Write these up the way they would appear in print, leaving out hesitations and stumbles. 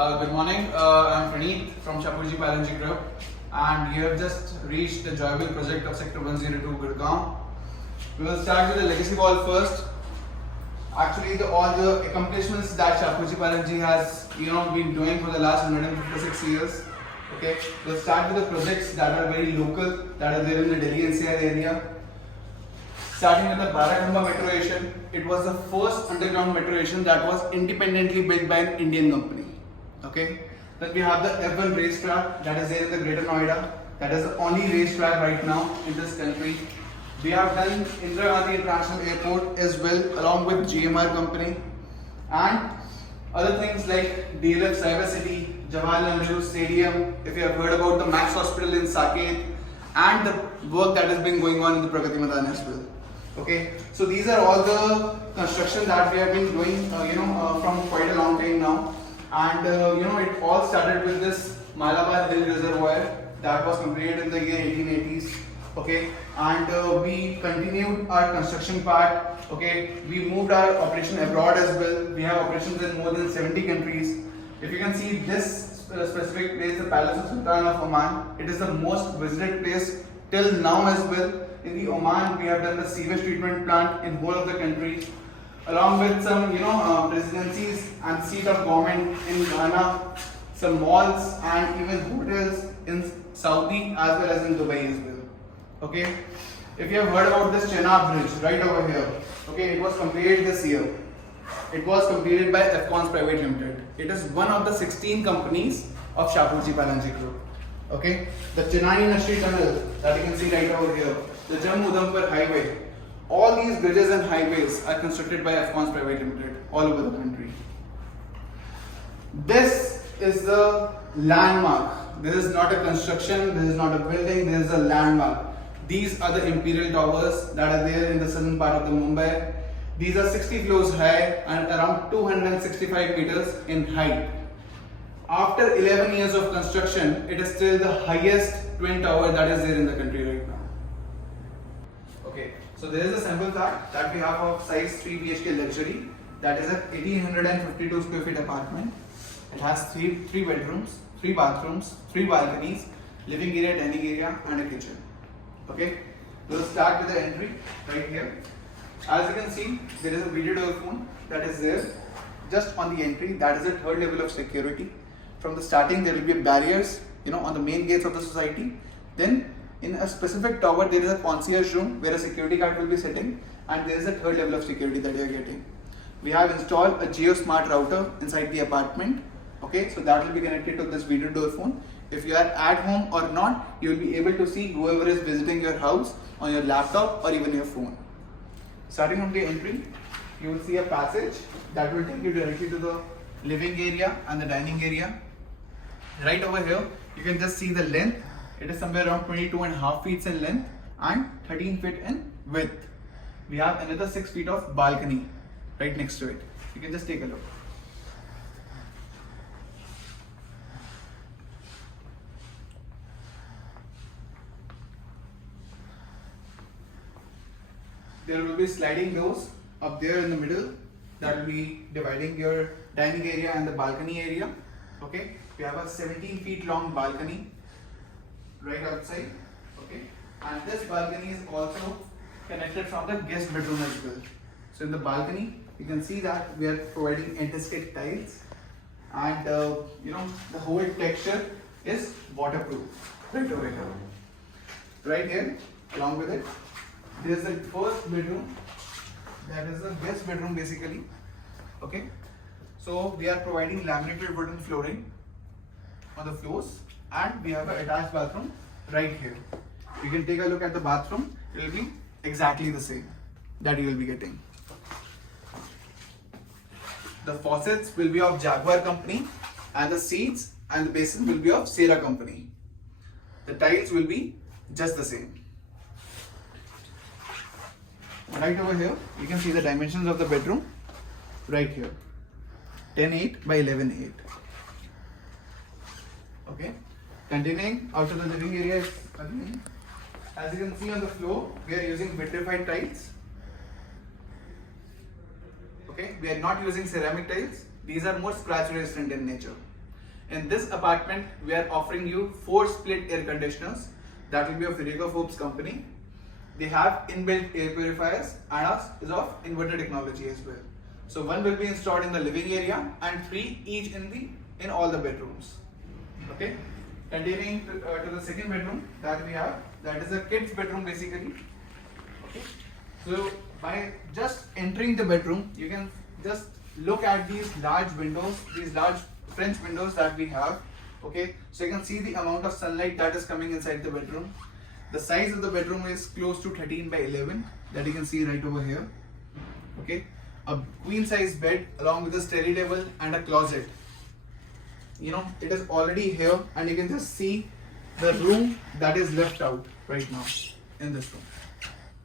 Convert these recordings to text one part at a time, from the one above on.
Good morning. I'm Praneeth from Shapoorji Pallonji Group, and you have just reached the Joyville project of Sector 102, Gurgaon. We will start with the legacy wall first. Actually, all the accomplishments that Shapoorji Pallonji has been doing for the last 156 years. Okay, we'll start with the projects that are very local, that are there in the Delhi NCR area. Starting with the Barakhamba metro station, it was the first underground metro station that was independently built by an Indian company. Okay, then we have the F1 racetrack that is there in the Greater Noida. That is the only racetrack right now in this country. We have done Indira Gandhi International Airport as well, along with GMR company, and other things like DLF Cyber City, Jawaharlal Nehru Stadium. If you have heard about the Max Hospital in Saket, and the work that has been going on in the Pragati Maidan as well. Okay, so these are all the construction that we have been doing, from quite a long time now, and it all started with this Malabar Hill Reservoir that was completed in the year 1880s. Okay, and we continued our construction part. Okay, we moved our operation abroad as well. We have operations in more than 70 countries. If you can see this specific place, the Palace of Sultan of Oman, it is the most visited place till now as well. In the Oman, we have done the sewage treatment plant in whole of the country, along with some presidencies and seat of government in Ghana, some malls and even hotels in Saudi as well as in Dubai as well. Okay, if you have heard about this Chenab Bridge right over here, okay, it was completed this year. It was completed by Afcons Private Limited. It is one of the 16 companies of Shapoorji Pallonji Group. Okay, the Chennai Nashri Tunnel that you can see right over here, the Jammu Udhampur Highway, all these bridges and highways are constructed by Afcons Private Limited all over the country. This is the landmark. This is not a construction, this is not a building, this is a landmark. These are the Imperial Towers that are there in the southern part of the Mumbai. These are 60 floors high and around 265 meters in height. After 11 years of construction, it is still the highest twin tower that is there in the country right now. Okay, so there is a sample fact that we have of size 3 BHK luxury. That is a 1852 square feet apartment. It has three bedrooms, 3 bathrooms, 3 balconies, living area, dining area, and a kitchen. Okay, we'll start with the entry right here. As you can see, there is a video telephone that is there just on the entry. That is the 3rd level of security. From the starting, there will be barriers, on the main gates of the society. Then, in a specific tower, there is a concierge room where a security guard will be sitting, and there is a 3rd level of security that you are getting. We have installed a GeoSmart router inside the apartment. Okay, so that will be connected to this video door phone. If you are at home or not, you will be able to see whoever is visiting your house on your laptop or even your phone. Starting from the entry, you will see a passage that will take you directly to the living area and the dining area. Right over here, you can just see the length. It is somewhere around 22.5 feet in length and 13 feet in width. We have another 6 feet of balcony right next to it. You can just take a look. There will be sliding doors up there in the middle that will be dividing your dining area and the balcony area. Okay, we have a 17 feet long balcony right outside. Okay, and this balcony is also connected from the guest bedroom as well. So in the balcony, you can see that we are providing anti-skid tiles, and the whole texture is waterproof right over here. Right here, along with it, there is the first bedroom. That is the guest bedroom basically. Okay, so we are providing laminated wooden flooring on the floors, and we have an attached bathroom right here. You can take a look at the bathroom. It will be exactly the same that you will be getting. The faucets will be of Jaguar company, and the seats and the basin will be of Cera company. The tiles will be just the same. Right over here, you can see the dimensions of the bedroom right here. 10.8 by 11.8. Okay, continuing out of the living area again. As you can see on the floor, we are using vitrified tiles. Okay, we are not using ceramic tiles. These are more scratch resistant in nature. In this apartment, we are offering you 4 split air conditioners that will be of Rico Forbes company. They have inbuilt air purifiers and ours is of inverter technology as well. So one will be installed in the living area and 3 each in all the bedrooms. Okay. Continuing to the second bedroom that we have, that is a kids bedroom basically. Okay. So by just entering the bedroom, you can just look at these large windows, these large French windows that we have. Okay, so you can see the amount of sunlight that is coming inside the bedroom. The size of the bedroom is close to 13 by 11 that you can see right over here. Okay, a queen size bed along with a study table and a closet. You know, it is already here and you can just see the room that is left out right now in this room.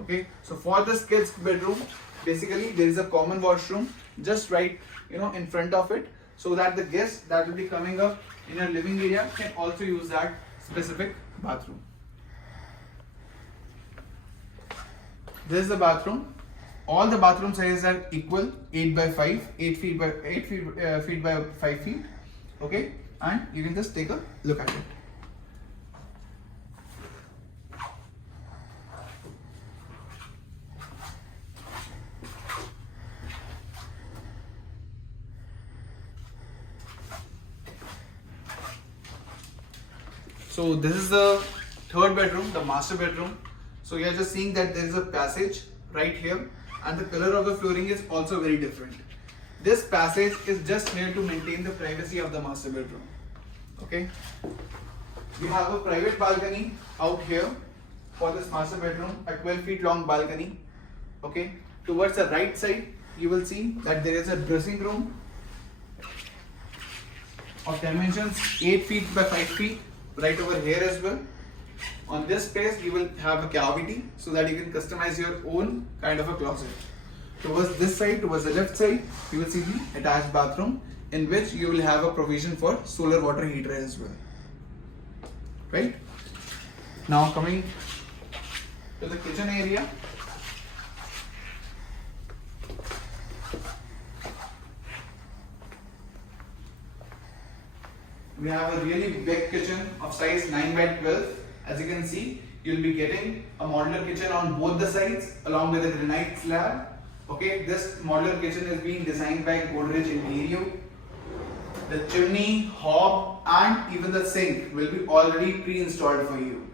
Okay, so for this kids bedroom, basically there is a common washroom just right, you know, in front of it, so that the guests that will be coming up in your living area can also use that specific bathroom. This is the bathroom. All the bathroom sizes are equal, 8 by 5, 8 feet by 8 feet by 5 feet. Okay, and you can just take a look at it. So this is the third bedroom, the master bedroom. So you are just seeing that there is a passage right here and the color of the flooring is also very different. This passage is just here to maintain the privacy of the master bedroom. Okay. We have a private balcony out here for this master bedroom, a 12 feet long balcony. Okay. Towards the right side, you will see that there is a dressing room of dimensions 8 feet by 5 feet. Right over here as well. On this space you will have a cavity so that you can customize your own kind of a closet. Towards this side, towards the left side, you will see the attached bathroom in which you will have a provision for solar water heater as well. Right? Now coming to the kitchen area. We have a really big kitchen of size 9 by 12. As you can see, you'll be getting a modular kitchen on both the sides along with a granite slab. Okay, this modular kitchen is being designed by Godrej Interior. The chimney, hob and even the sink will be already pre-installed for you.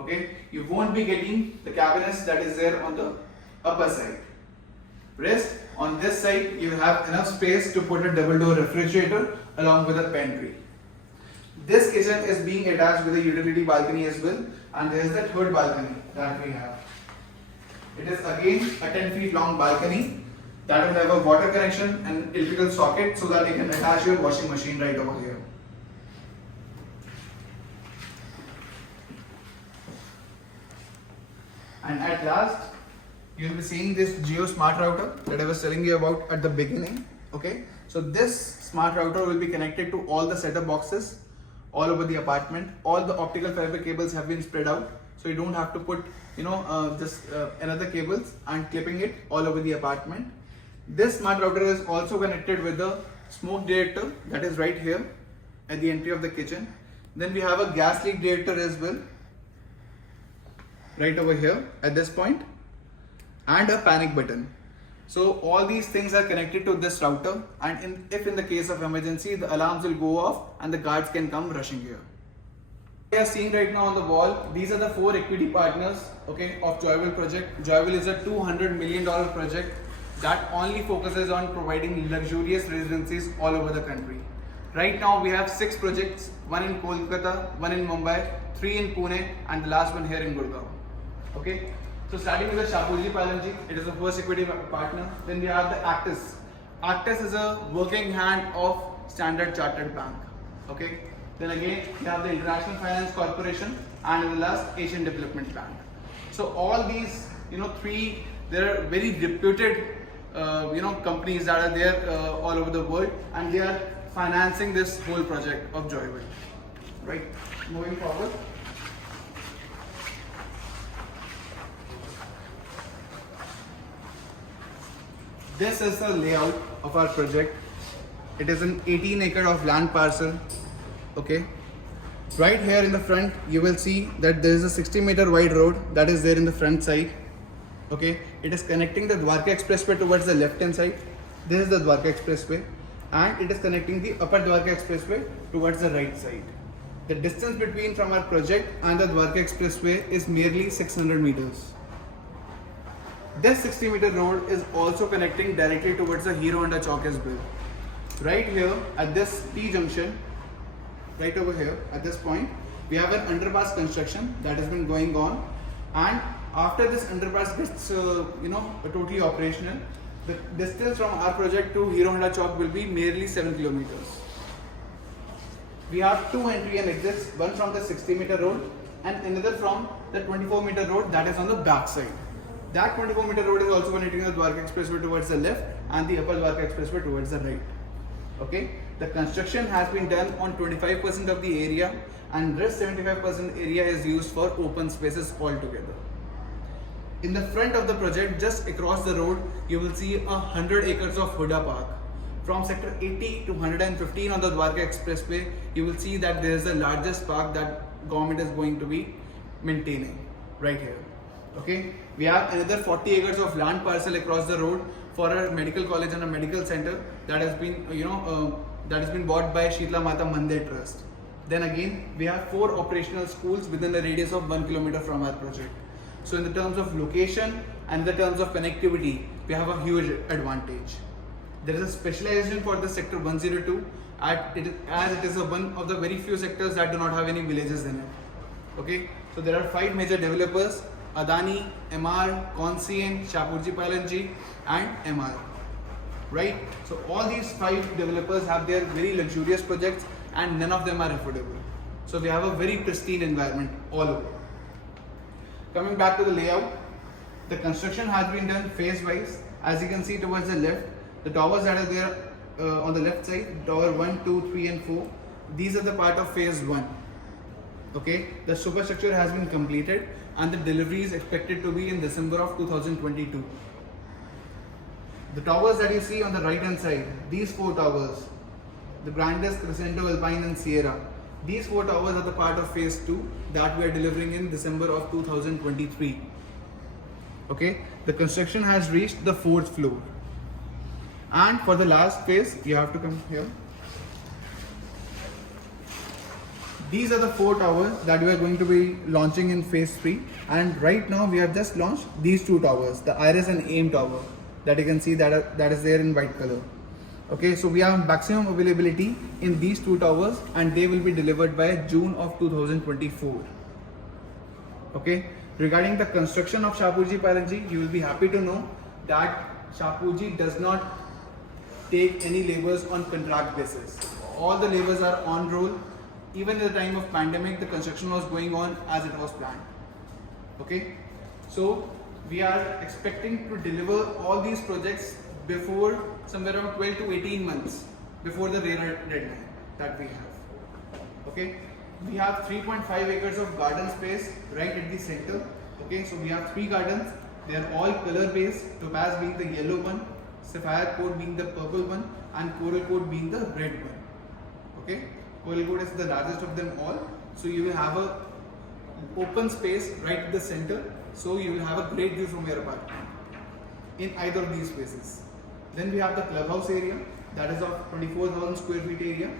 Okay, you won't be getting the cabinets that is there on the upper side. Rest, on this side you have enough space to put a double door refrigerator along with a pantry. This kitchen is being attached with a utility balcony as well, and there is the third balcony that we have. It is again a 10 feet long balcony that will have a water connection and electrical socket so that you can attach your washing machine right over here. And at last, you will be seeing this Jio smart router that I was telling you about at the beginning. Okay, so this smart router will be connected to all the setup boxes all over the apartment. All the optical fiber cables have been spread out, so you don't have to put another cables and clipping it all over the apartment. This smart router is also connected with the smoke detector that is right here at the entry of the kitchen. Then we have a gas leak detector as well right over here at this point, and a panic button. So all these things are connected to this router, and if in the case of emergency, the alarms will go off and the guards can come rushing here. We are seeing right now on the wall, these are the 4 equity partners, okay, of Joyville project. Joyville is a $200 million project that only focuses on providing luxurious residencies all over the country. Right now we have 6 projects, 1 in Kolkata, 1 in Mumbai, 3 in Pune, and the last one here in Gurgaon. Okay. So starting with the Shapoorji Pallonji, it is the first equity partner. Then we have the Actis. Actis is a working hand of Standard Chartered Bank. Okay. Then again we have the International Finance Corporation, and in the last Asian Development Bank. So all these, 3, there are very reputed, companies that are there all over the world, and they are financing this whole project of Joyville. Right. Moving forward. This is the layout of our project. It is an 18 acre of land parcel. Okay. Right here in the front, you will see that there is a 60-meter wide road that is there in the front side. Okay. It is connecting the Dwarka Expressway towards the left hand side. This is the Dwarka Expressway, and it is connecting the Upper Dwarka Expressway towards the right side. The distance between from our project and the Dwarka Expressway is merely 600 meters. This 60-meter road is also connecting directly towards the Hero Honda Chowk as well. Right here at this T junction, right over here at this point, we have an underpass construction that has been going on, and after this underpass gets totally operational, the distance from our project to Hero Honda Chowk will be merely 7 kilometers. We have two entry and exits, one from the 60-meter road and another from the 24-meter road that is on the back side. That 24-meter road is also connecting the Dwarka Expressway towards the left and the Upper Dwarka Expressway towards the right. Okay, the construction has been done on 25% of the area, and rest 75% area is used for open spaces altogether. In the front of the project, just across the road, you will see 100 acres of Huda Park. From sector 80 to 115 on the Dwarka Expressway, you will see that there is the largest park that government is going to be maintaining right here. Okay, we have another 40 acres of land parcel across the road for a medical college and a medical center that has been bought by Sheetla Mata Mandir Trust. Then again, we have 4 operational schools within the radius of 1 kilometer from our project. So in the terms of location and the terms of connectivity, we have a huge advantage. There is a specialization for the sector 102 as it is one of the very few sectors that do not have any villages in it. Okay, so there are 5 major developers: Adani, MR, Conscient, Shapoorji Pallonji and MR. Right? So all these 5 developers have their very luxurious projects and none of them are affordable. So we have a very pristine environment all over. Coming back to the layout, the construction has been done phase wise. As you can see towards the left, the towers that are there on the left side, tower 1, 2, 3 and 4, these are the part of phase 1. Okay, the superstructure has been completed and the delivery is expected to be in December of 2022. The towers that you see on the right hand side, these 4 towers, the Grandis, Crescendo, Alpine and Sierra, these 4 towers are the part of phase 2 that we are delivering in December of 2023. Okay, the construction has reached the 4th floor. And for the last phase, you have to come here. These are the 4 towers that we are going to be launching in phase 3, and right now we have just launched these 2 towers, the Iris and AIM tower that you can see that is there in white color. Okay, so we have maximum availability in these 2 towers and they will be delivered by June of 2024. Okay, regarding the construction of Shapoorji Pallonji, you will be happy to know that Shapoorji does not take any laborers on contract basis. All the laborers are on roll. Even at the time of pandemic, the construction was going on as it was planned. Okay, so we are expecting to deliver all these projects before somewhere around 12 to 18 months before the deadline that we have. Okay, we have 3.5 acres of garden space right at the center. Okay, so we have 3 gardens. They are all color based, topaz being the yellow one, sapphire coat being the purple one and coral coat being the red one. Okay, coral coat is the largest of them all, so you will have a open space right at the center, so you will have a great view from your apartment in either of these spaces. Then we have the clubhouse area that is of 24,000 square feet area,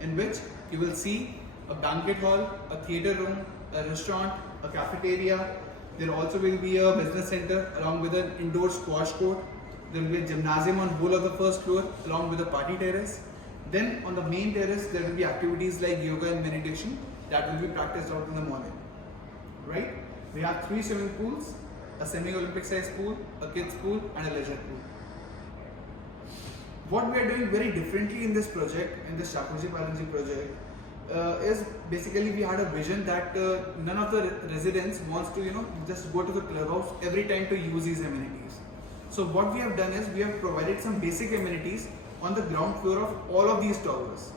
in which you will see a banquet hall, a theatre room, a restaurant, a cafeteria. There also will be a business center along with an indoor squash court. There will be a gymnasium on whole of the first floor along with a party terrace. Then on the main terrace there will be activities like yoga and meditation that will be practiced out in the morning. Right? We have 3 swimming pools, a semi-Olympic size pool, a kids pool and a leisure pool. What we are doing very differently in this project, in this Shapoorji Pallonji project, is basically we had a vision that none of the residents wants to just go to the clubhouse every time to use these amenities. So what we have done is we have provided some basic amenities on the ground floor of all of these towers.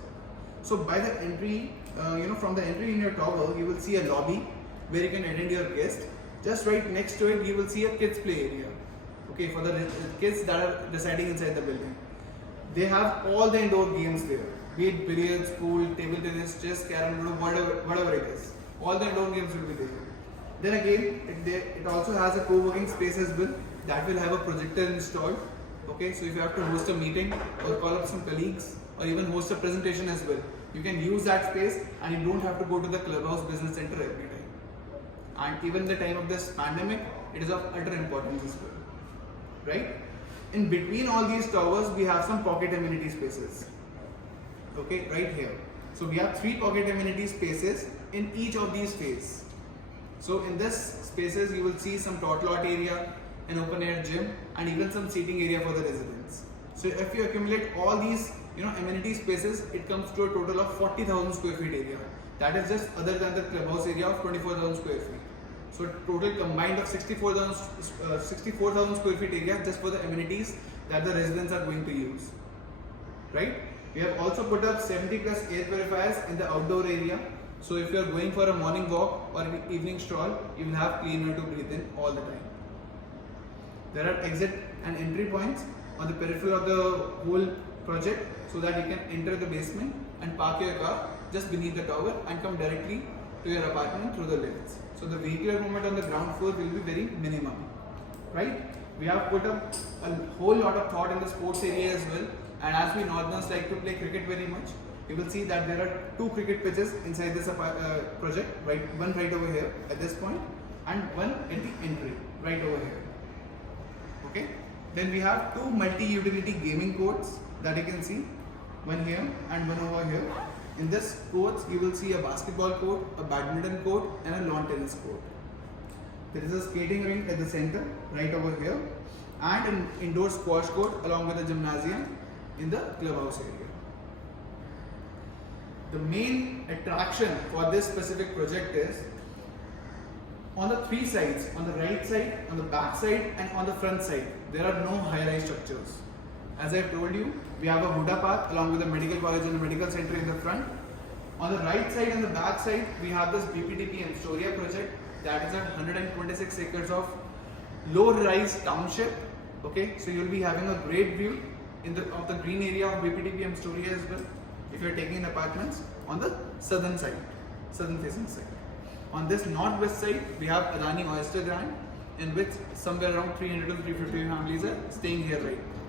So by the entry, from the entry in your tower, you will see a lobby where you can attend your guest. Just right next to it, you will see a kids play area. Okay, for the kids that are residing inside the building. They have all the indoor games there, be it billiards, pool, table tennis, chess, carrom, whatever it is. All the indoor games will be there. Then again, it also has a co-working space as well that will have a projector installed. Okay, so if you have to host a meeting or call up some colleagues or even host a presentation as well, you can use that space and you don't have to go to the Clubhouse Business Center every time. And even the time of this pandemic, it is of utter importance as well. Right? In between all these towers, we have some pocket amenity spaces. Okay, right here. So we have 3 pocket amenity spaces in each of these phases. So in this spaces, you will see some tot lot area, an open air gym, and even some seating area for the residents. So if you accumulate all these, amenity spaces, it comes to a total of 40,000 square feet area. That is just other than the clubhouse area of 24,000 square feet. So total combined of 64,000 square feet area just for the amenities that the residents are going to use. Right? We have also put up 70 plus air purifiers in the outdoor area. So if you are going for a morning walk or an evening stroll, you will have clean air to breathe in all the time. There are exit and entry points on the peripheral of the whole project so that you can enter the basement and park your car just beneath the tower and come directly to your apartment through the lifts. So the vehicular movement on the ground floor will be very minimum. Right? We have put up a whole lot of thought in the sports area as well. And as we Northerners like to play cricket very much, you will see that there are 2 cricket pitches inside this project, right? One right over here at this point and one at the entry right over here. Okay. Then we have 2 multi-utility gaming courts that you can see, one here and one over here. In this courts, you will see a basketball court, a badminton court, and a lawn tennis court. There is a skating rink at the center right over here, and an indoor squash court along with a gymnasium in the clubhouse area. The main attraction for this specific project is on the 3 sides, on the right side, on the back side, and on the front side, there are no high-rise structures. As I told you, we have a Huda Park along with a medical college and a medical center in the front. On the right side and the back side, we have this BPTP Astoria project that is at 126 acres of low-rise township. Okay, so you will be having a great view of the green area of BPTP Astoria as well if you are taking in apartments on the southern side, southern facing side. On this northwest side, we have Adani Oyster Grand, in which somewhere around 300 to 350 families are staying here right now.